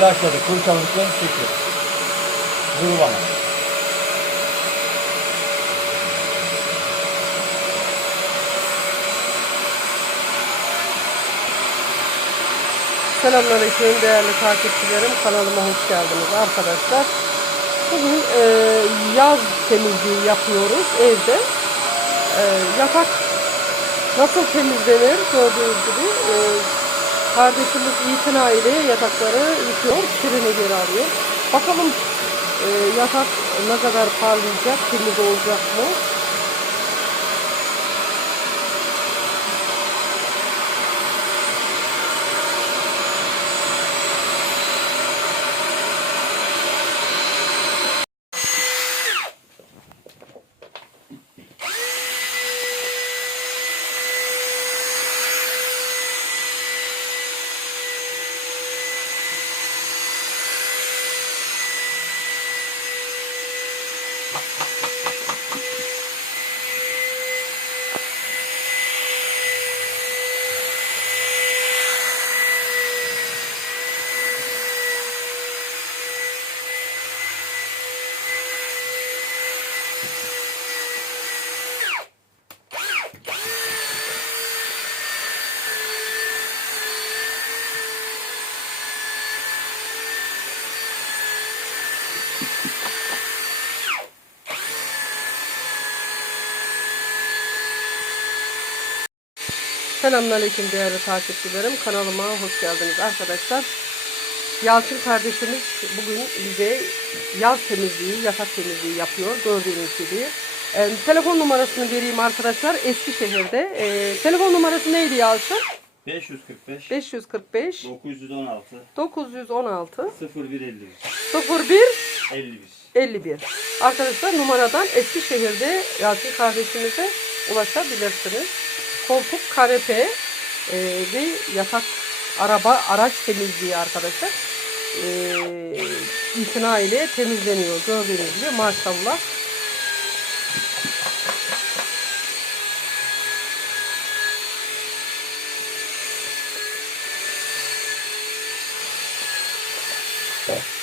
ilaçladı, kurtarmışlar, çıktı. Zırvana. Selamünaleyküm değerli takipçilerim. Kanalıma hoş geldiniz arkadaşlar. Bugün e, yaz temizliği yapıyoruz evde. E, yatak nasıl temizlenir gördüğünüz gibi e, kardeşimiz itina ile yatakları yıkıyor. Kirini geri alıyor. Bakalım e, yatak ne kadar parlayacak, temiz olacak mı? Selamünaleyküm değerli takipçilerim. Kanalıma hoş geldiniz arkadaşlar. Yalçın kardeşimiz bugün bize yaz temizliği, yatak temizliği yapıyor. Gördüğünüz gibi. Ee, telefon numarasını vereyim arkadaşlar. Eskişehir'de. Ee, telefon numarası neydi Yalçın? 545, 545 916, 916 0151, 01 51. 51. Arkadaşlar numaradan Eskişehir'de Yalçın kardeşimize ulaşabilirsiniz. Koltuk, kanepe e, ve yatak, araba, araç temizliği arkadaşlar. E, itina ile temizleniyor. Gördüğünüz gibi maşallah. Evet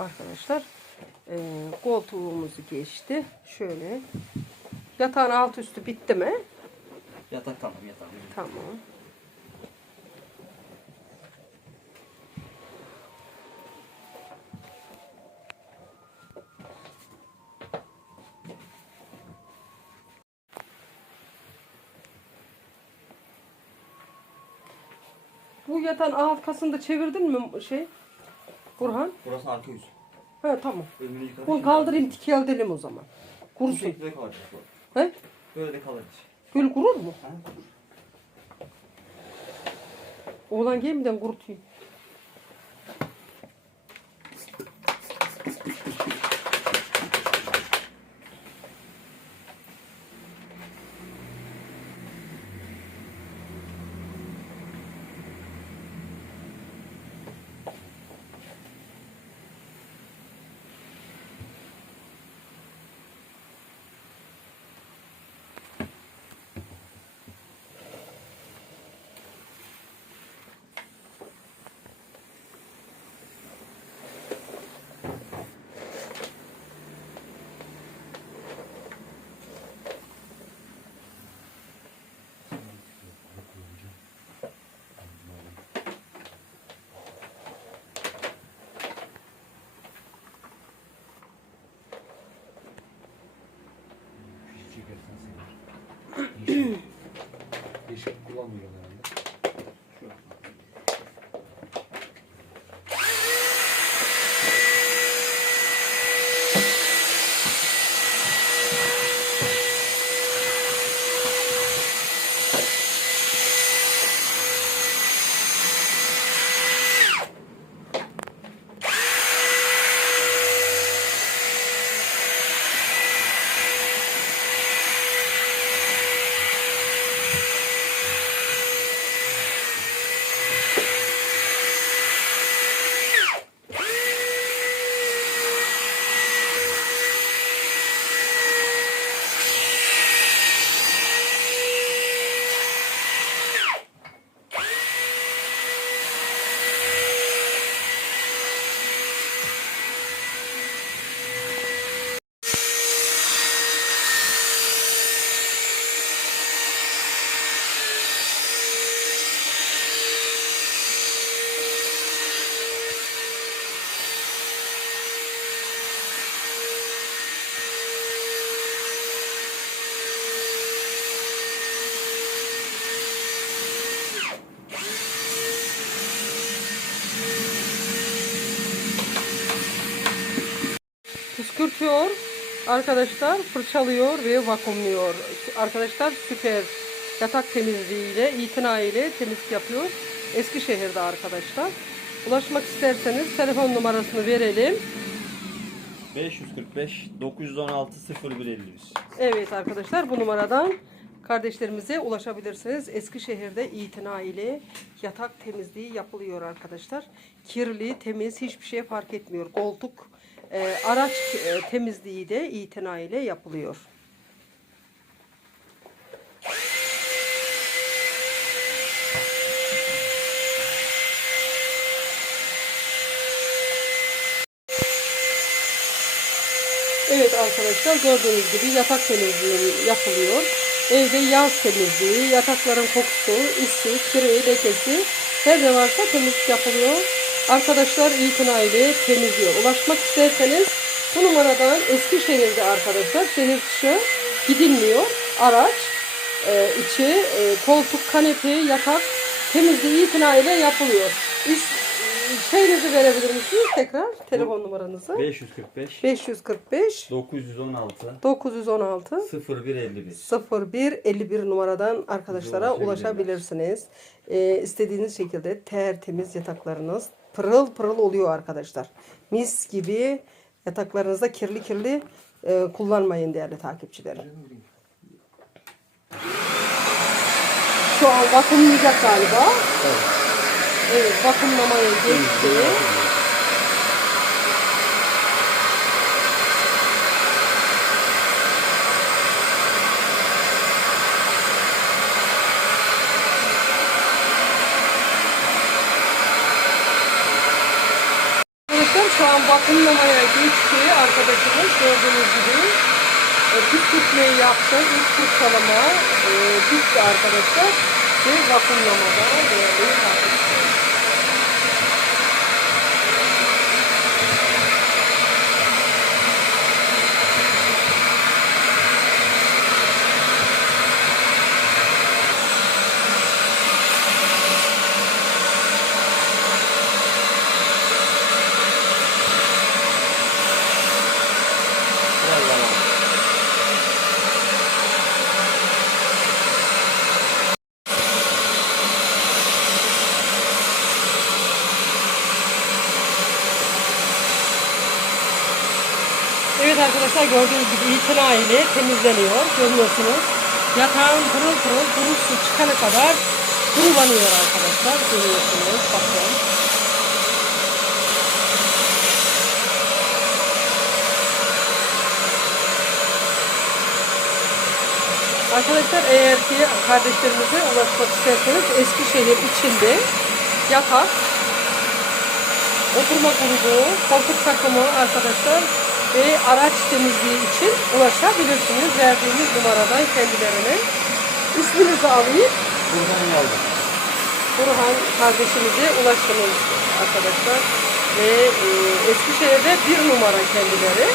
arkadaşlar e, koltuğumuzu geçti. Şöyle yatağın alt üstü bitti mi? Yatak tamam yatak. Tamam. Bu yatağın arkasını da çevirdin mi şey? Burhan? Burası arka yüz. Ha tamam. Önünü yıkadık. Bunu kaldırayım tikel edelim o zaman. Bu Kurusun. şekilde kalacak bu. He? Böyle de kalır. Böyle kurur mu? Ha? Oğlan gelmeden kurutayım. you know Püskürtüyor. Arkadaşlar fırçalıyor ve vakumluyor. Arkadaşlar süper yatak temizliğiyle, itina ile temizlik yapıyor. Eskişehir'de arkadaşlar. Ulaşmak isterseniz telefon numarasını verelim. 545 916 0151. Evet arkadaşlar bu numaradan kardeşlerimize ulaşabilirsiniz. Eskişehir'de itina ile yatak temizliği yapılıyor arkadaşlar. Kirli, temiz hiçbir şey fark etmiyor. Koltuk, e, araç e, temizliği de itina ile yapılıyor. Evet arkadaşlar gördüğünüz gibi yatak temizliği yapılıyor. Evde yaz temizliği, yatakların kokusu, isi, kiri, lekesi her ne varsa temizlik yapılıyor. Arkadaşlar itina ile temizliyor. Ulaşmak isterseniz bu numaradan Eskişehir'de arkadaşlar şehir dışı gidilmiyor. Araç, e, içi, e, koltuk, kanepe, yatak temizliği itina ile yapılıyor. İs, şeyinizi verebilir misiniz tekrar? Telefon numaranızı. 545 545 916 916 0151. 01 51 numaradan arkadaşlara ulaşabilirsiniz. Ee, istediğiniz şekilde tertemiz yataklarınız pırıl pırıl oluyor arkadaşlar. Mis gibi yataklarınızda kirli kirli e, kullanmayın değerli takipçilerim. Şu an vakumlayacak galiba. Evet, vakumlamaya geçti. Vakumlamaya geçti arkadaşımız gördüğünüz gibi. E, püskürtmeyi yaptı. İlk fırçalama e, bitti arkadaşlar. Ve vakumlamada değerli takipçiler. Evet arkadaşlar gördüğünüz gibi itina ile temizleniyor. Görüyorsunuz. Yatağın pırıl pırıl kuru su çıkana kadar kurulanıyor arkadaşlar. Görüyorsunuz. Bakın. Arkadaşlar eğer ki kardeşlerimize ulaşmak isterseniz Eskişehir içinde yatak, oturma grubu, koltuk takımı arkadaşlar ve araç temizliği için ulaşabilirsiniz. Verdiğimiz numaradan kendilerine. İsminizi alayım. Buradan yaldım. Burhan kardeşimize ulaşınız arkadaşlar. Ve e, Eskişehir'de bir numara kendileri.